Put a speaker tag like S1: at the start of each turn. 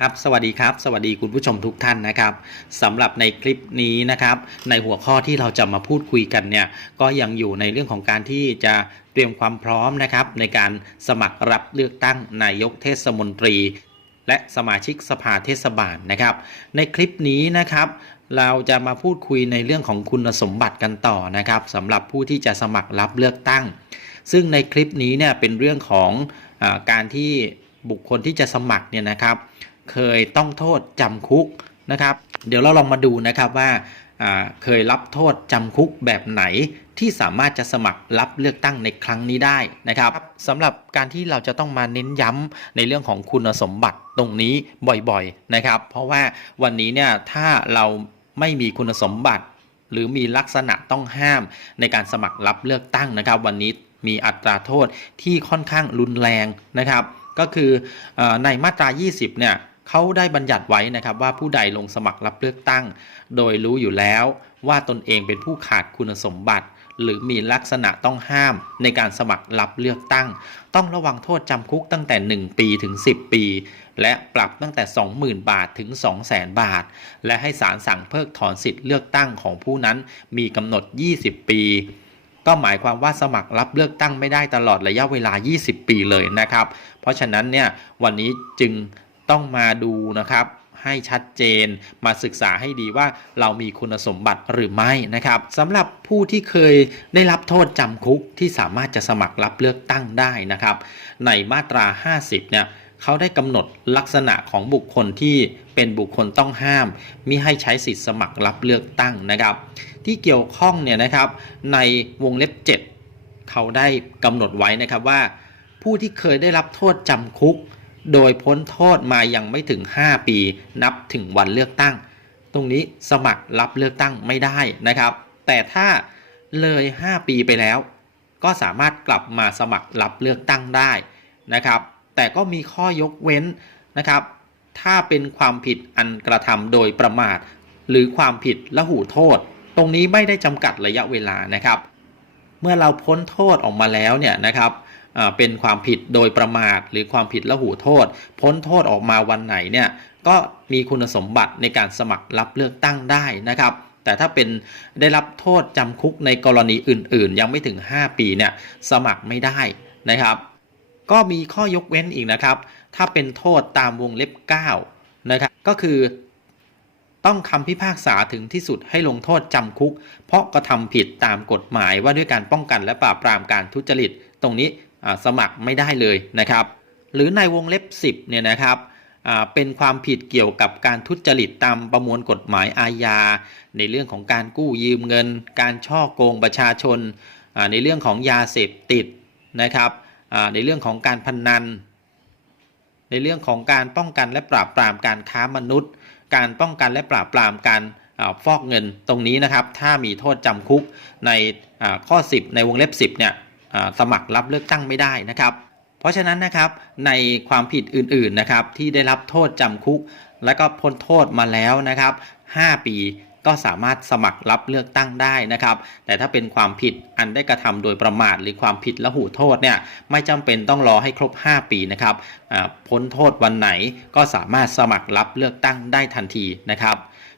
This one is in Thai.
S1: ครับสวัสดีครับสวัสดีคุณผู้ชมทุกท่านนะครับสำหรับในคลิปนี้นะครับในหัวข้อที่เราจะมาพูดคุยกันเนี่ยก็ยังอยู่ในเรื่องของการที่จะเตรียมความพร้อมนะครับในการสมัครรับเลือกตั้งนายกเทศมนตรี และสมาชิกสภาเทศบาลนะครับ ในคลิปนี้นะครับเราจะมาพูดคุยในเรื่องของคุณสมบัติกันต่อนะครับสำหรับผู้ที่จะสมัครรับเลือกตั้ง ซึ่งในคลิปนี้เนี่ยเป็นเรื่องของอการที่บุคคลที่จะสมัครเนี่ยนะครับ เคยต้องโทษจำคุกนะครับ เดี๋ยวเราลองมาดูนะครับว่าเคยรับโทษจำคุกแบบไหนที่สามารถจะสมัครรับเลือกตั้งในครั้งนี้ได้นะครับสำหรับการที่เราจะต้องมาเน้นย้ำในเรื่องของคุณสมบัติตรงนี้บ่อยๆนะครับ เพราะว่าวันนี้เนี่ยถ้าเราไม่มีคุณสมบัติ หรือมีลักษณะต้องห้ามในการสมัครรับเลือกตั้งนะครับ วันนี้มีอัตราโทษที่ค่อนข้างรุนแรงนะครับ ก็คือเออในมาตรา 20เนี่ย เขาได้บัญญัติไว้นะครับว่าผู้ใดลงสมัครรับเลือกตั้ง โดยรู้อยู่แล้วว่าตนเองเป็นผู้ขาดคุณสมบัติ หรือมีลักษณะต้องห้ามในการสมัครรับเลือกตั้ง ต้องระวังโทษจำคุกตั้งแต่ 1 ปีถึง 10 ปี และปรับตั้งแต่ 20,000 บาทถึง 200,000 บาท และให้ศาลสั่งเพิกถอนสิทธิ์เลือกตั้งของผู้นั้นมีกำหนด 20 ปีก็หมายความว่าสมัครรับเลือกตั้งไม่ได้ตลอดระยะเวลา 20 ปีเลยนะครับ เพราะฉะนั้นเนี่ยวันนี้จึง ต้องมาดูนะครับให้ชัดเจนมาศึกษาให้ดีว่าเรามีคุณสมบัติหรือไม่นะครับสำหรับผู้ที่เคยได้รับโทษจำคุกที่สามารถจะสมัครรับเลือกตั้งได้นะครับ ในมาตรา 50 เนี่ยเขาได้กำหนดลักษณะของบุคคลที่เป็นบุคคลต้องห้ามมิให้ใช้สิทธิ์สมัครรับเลือกตั้งนะครับ ที่เกี่ยวข้องเนี่ยนะครับในวงเล็บ 7 เขาได้กำหนดไว้นะครับว่า ผู้ที่เคยได้รับโทษจำคุก โดยพ้นโทษมายังไม่ถึง 5 ปีนับถึงวันเลือกตั้ง ตรงนี้สมัครรับเลือกตั้งไม่ได้นะครับ แต่ถ้าเลย 5 ปีไปแล้ว ก็สามารถกลับมาสมัครรับเลือกตั้งได้นะครับ แต่ก็มีข้อยกเว้นนะครับ ถ้าเป็นความผิดอันกระทำโดยประมาท หรือความผิดละหูโทษ ตรงนี้ไม่ได้จำกัดระยะเวลานะครับ เมื่อเราพ้นโทษออกมาแล้วเนี่ยนะครับ เป็นความผิดโดยประมาท หรือความผิดละหูโทษ พ้นโทษออกมาวันไหนเนี่ยก็มีคุณสมบัติในการสมัครรับเลือกตั้งได้นะครับแต่ถ้าเป็นได้รับโทษจำคุกในกรณีอื่น ๆ ยังไม่ถึง 5 ปีเนี่ยสมัครไม่ได้นะครับ ก็มีข้อยกเว้นอีกนะครับ ถ้าเป็นโทษตามวงเล็บ9นะครับก็คือต้องคำพิพากษาถึงที่สุดให้ลงโทษจำคุก เพราะกระทำผิดตามกฎหมายว่าด้วยการป้องกันและปราบปรามการทุจริต ตรงนี้ สมัครไม่ได้เลยนะครับ หรือในวงเล็บ 10เนี่ยนะครับเป็นความผิดเกี่ยวกับการทุจริตตามประมวลกฎหมายอาญา ในเรื่องของการกู้ยืมเงิน การช่อโกงประชาชน ในเรื่องของยาเสพติดนะครับในเรื่องของการพนนัน ในเรื่องของการป้องกันและปราบปรามการค้ามนุษย์ การป้องกันและปราบปรามการฟอกเงินตรงนี้นะครับ ถ้ามีโทษจำคุกในข้อ 10 ในวงเล็บ 10เนี่ย สมัครรับเลือกตั้งไม่ได้นะครับ เพราะฉะนั้นนะครับในความผิดอื่นๆนะครับที่ได้รับโทษจำคุก และก็พ้นโทษมาแล้วนะครับ 5 ปีก็สามารถสมัครรับเลือกตั้งได้นะครับ แต่ถ้าเป็นความผิดอันได้กระทำโดยประมาทหรือความผิดละหูโทษเนี่ยไม่จำเป็นต้องรอให้ครบ 5 ปีนะครับพ้นโทษวันไหนก็สามารถสมัครรับเลือกตั้งได้ทันทีนะครับ